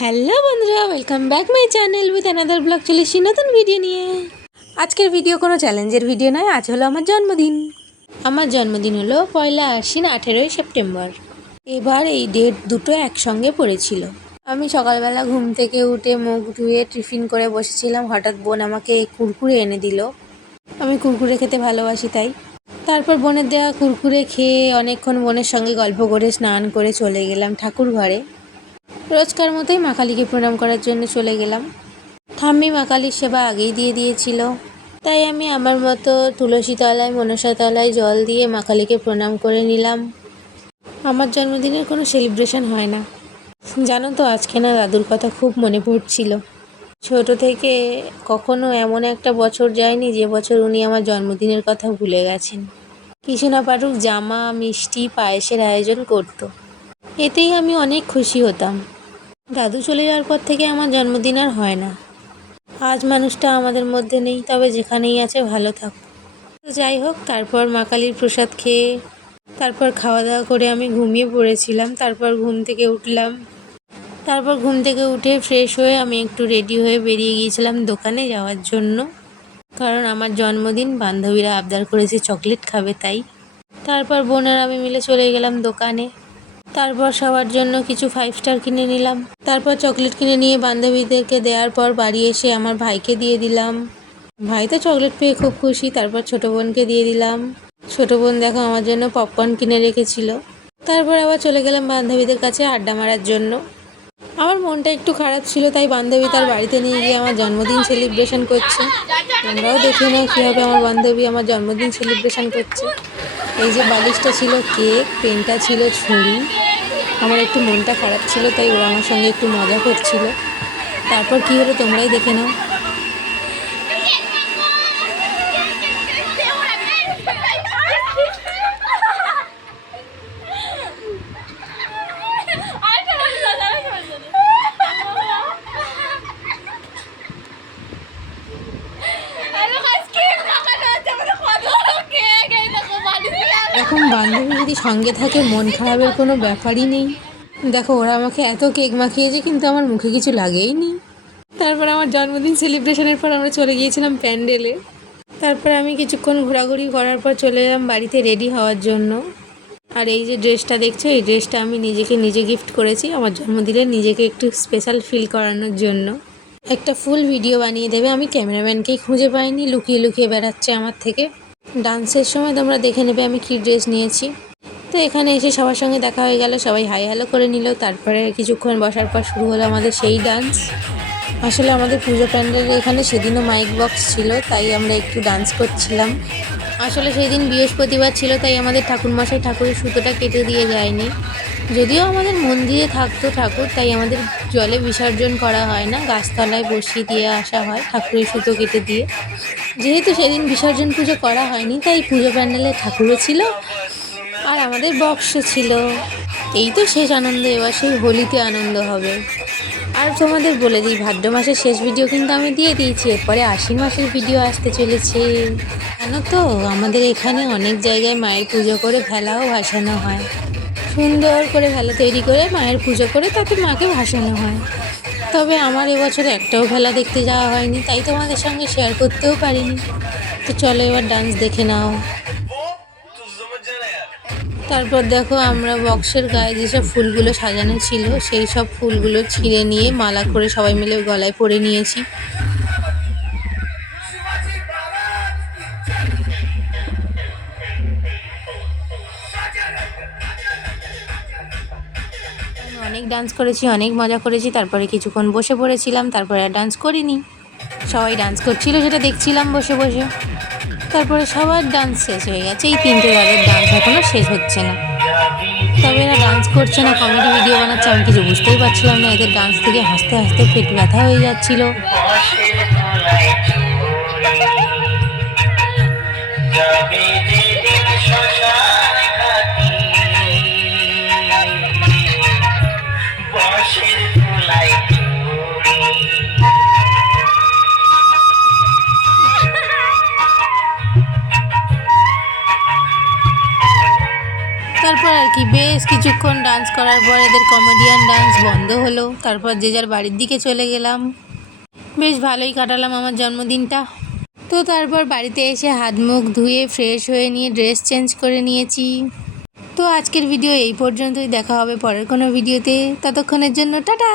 Hello বন্ধুরা, welcome back my channel with another blog. চলে এসেছি নতুন ভিডিও নিয়ে। আজকের ভিডিও কোনো চ্যালেঞ্জের ভিডিও নয়, আজ হলো আমার জন্মদিন। আমার জন্মদিন হলো পয়লা আশ্বিন 18ই সেপ্টেম্বর। এবার এই ডেট দুটো একসঙ্গে পড়েছিল। আমি সকালবেলা ঘুম থেকে উঠে মুখ ধুয়ে টিফিন করে বসেছিলাম, হঠাৎ বোন আমাকে কুরকুরে এনে দিল। আমি কুরকুরে খেতে ভালোবাসি তাই। তারপর বোনের দেওয়া কুরকুরে খেয়ে অনেকক্ষণ বোনের সঙ্গে গল্প করে স্নান করে চলে গেলাম ঠাকুর ঘরে। রোজকার মতোই মা কালীকে প্রণাম করার জন্য চলে গেলাম। ঠাম্মি মা কালীর সেবা আগেই দিয়ে দিয়েছিল, তাই আমি আমার মতো তুলসী তলায় মনসা তলায় জল দিয়ে মা কালীকে প্রণাম করে নিলাম। আমার জন্মদিনের কোনো সেলিব্রেশন হয় না জানো তো। আজকে না দাদুর কথা খুব মনে পড়ছিল। ছোট থেকে কখনো এমন একটা বছর যায়নি যে বছর উনি আমার জন্মদিনের কথা ভুলে গেছেন। কিছু না পারুক জামা, মিষ্টি, পায়েসের আয়োজন করতো, এতেই আমি অনেক খুশি হতাম। দাদু চলে যাওয়ার পর থেকে আমার জন্মদিন আর হয় না। আজ মানুষটা আমাদের মধ্যে নেই, তবে যেখানেই আছে ভালো থাক। তো যাই হোক, তারপর মা কালীর প্রসাদ খেয়ে তারপর খাওয়া দাওয়া করে আমি ঘুমিয়ে পড়েছিলাম। তারপর ঘুম থেকে উঠে ফ্রেশ হয়ে আমি একটু রেডি হয়ে বেরিয়ে গিয়েছিলাম দোকানে যাওয়ার জন্য, কারণ আমার জন্মদিন, বান্ধবীরা আবদার করেছে চকলেট খাবে তাই। তারপর বোন আর আমি মিলে চলে গেলাম দোকানে। তারপর সবার জন্য কিছু 5 স্টার কিনে নিলাম। তারপর চকলেট কিনে নিয়ে বান্ধবীদেরকে দেওয়ার পর বাড়ি এসে আমার ভাইকে দিয়ে দিলাম। ভাই তো চকলেট পেয়ে খুব খুশি। তারপর ছোটো বোনকে দিয়ে দিলাম। ছোটো বোন দেখো আমার জন্য পপকর্ন কিনে রেখেছিল। তারপর আবার চলে গেলাম বান্ধবীদের কাছে আড্ডা মারার জন্য। আমার মনটা একটু খারাপ ছিল, তাই বান্ধবী তার বাড়িতে নিয়ে গিয়ে আমার জন্মদিন সেলিব্রেশন করছে। তোমরাও দেখে নাও কীভাবে আমার বান্ধবী আমার জন্মদিন সেলিব্রেশন করছে। এই যে বালিশটা ছিল কেক, পেনটা ছিল ছুরি। আমার একটু মনটা খারাপ ছিল, তাই ওরা আমার সঙ্গে একটু মজা করছিল। তারপর কী হলো তোমরাই দেখে নাও। এখন বান্ধবী যদি সঙ্গে থাকে মন খারাপের কোনো ব্যাপারই নেই। দেখো ওরা আমাকে এত কেক মাখিয়েছে, কিন্তু আমার মুখে কিছু লাগেই নি। তারপর আমার জন্মদিন সেলিব্রেশনের পর আমরা চলে গিয়েছিলাম প্যান্ডেলে। তারপর আমি কিছুক্ষণ ঘোরাঘুরি করার পর চলে এলাম বাড়িতে রেডি হওয়ার জন্য। আর এই যে ড্রেসটা দেখছো, এই ড্রেসটা আমি নিজে গিফট করেছি আমার জন্মদিনে, নিজেকে একটু স্পেশাল ফিল করানোর জন্য। একটা ফুল ভিডিও বানিয়ে দেবে, আমি ক্যামেরাম্যানকেই খুঁজে পাইনি, লুকিয়ে লুকিয়ে বেড়াচ্ছে আমার থেকে। ডান্সের সময় তোমরা দেখে নেবে আমি কী ড্রেস নিয়েছি। তো এখানে এসে সবার সঙ্গে দেখা হয়ে গেল, সবাই হাই হ্যালো করে নিল। তারপরে কিছুক্ষণ বসার পর শুরু হলো আমাদের সেই ডান্স। আসলে আমাদের পুজো প্যান্ডেলের এখানে সেদিনও মাইক বক্স ছিল, তাই আমরা একটু ডান্স করছিলাম। আসলে সেই দিন বৃহস্পতিবার ছিল, তাই আমাদের ঠাকুরমশাই ঠাকুরের সুতোটা কেটে দিয়ে যায়নি। যদিও আমাদের মন্দিরে থাকতো ঠাকুর, তাই আমাদের জলে বিসর্জন করা হয় না, গাছতলায় বসিয়ে দিয়ে আসা হয় ঠাকুরের সুতো কেটে দিয়ে। যেহেতু সেদিন বিসর্জন পুজো করা হয়নি, তাই পুজো প্যান্ডেলে ঠাকুরও ছিল আর আমাদের বক্স ছিল। এই তো শেষ আনন্দ, এবার সেই হোলিতে আনন্দ হবে। আর তোমাদের বলে দিই, ভাদ্র মাসের শেষ ভিডিও কিন্তু আমি দিয়ে দিয়েছি, এরপরে আশ্বিন মাসের ভিডিও আসতে চলেছে। জানো তো আমাদের এখানে অনেক জায়গায় মায়ের পুজো করে ভেলাও ভাসানো হয়। সুন্দর করে ভেলা তৈরি করে মায়ের পুজো করে তাতে মাকে ভাসানো হয়। তবে আমার এবছরে একটাও ভেলা দেখতে যাওয়া হয়নি, তাই তোমাদের সঙ্গে শেয়ার করতেও পারিনি। তো চলো এবার ডান্স দেখে নাও। তারপর দেখো আমরা বক্সের গায়ে যেসব ফুলগুলো সাজানো ছিল, সেই সব ফুলগুলো ছিঁড়ে নিয়ে মালা করে সবাই মিলে গলায় পরে নিয়েছি। অনেক ডান্স করেছি, অনেক মজা করেছি। তারপরে কিছুক্ষণ বসে পড়েছিলাম, তারপরে আর ডান্স করিনি। সবাই ডান্স করছিল সেটা দেখছিলাম বসে বসে। তারপরে সবার ডান্স শেষ হয়ে গেছে, এই 3টে দলের ডান্স এখনও শেষ হচ্ছে না। তবে এরা ডান্স করছে না কমেডি ভিডিও বানাচ্ছে, আমি কিছু বুঝতেই পারছিলাম না। এদের ডান্স থেকে হাসতে হাসতে পেট ব্যথা হয়ে যাচ্ছিল। তারপর আর আর কি, বেশ কিছুক্ষণ ডান্স করার পর এদের কমেডিয়ান ডান্স বন্ধ হলো। তারপর যে যার বাড়ির দিকে চলে গেলাম। বেশ ভালোই কাটালাম আমার জন্মদিনটা। তো তারপর বাড়িতে এসে হাত মুখ ধুয়ে ফ্রেশ হয়ে নিয়ে ড্রেস চেঞ্জ করে নিয়েছি। তো আজকের ভিডিও এই পর্যন্তই, দেখা হবে পরের কোনো ভিডিওতে। ততক্ষণের জন্য টাটা।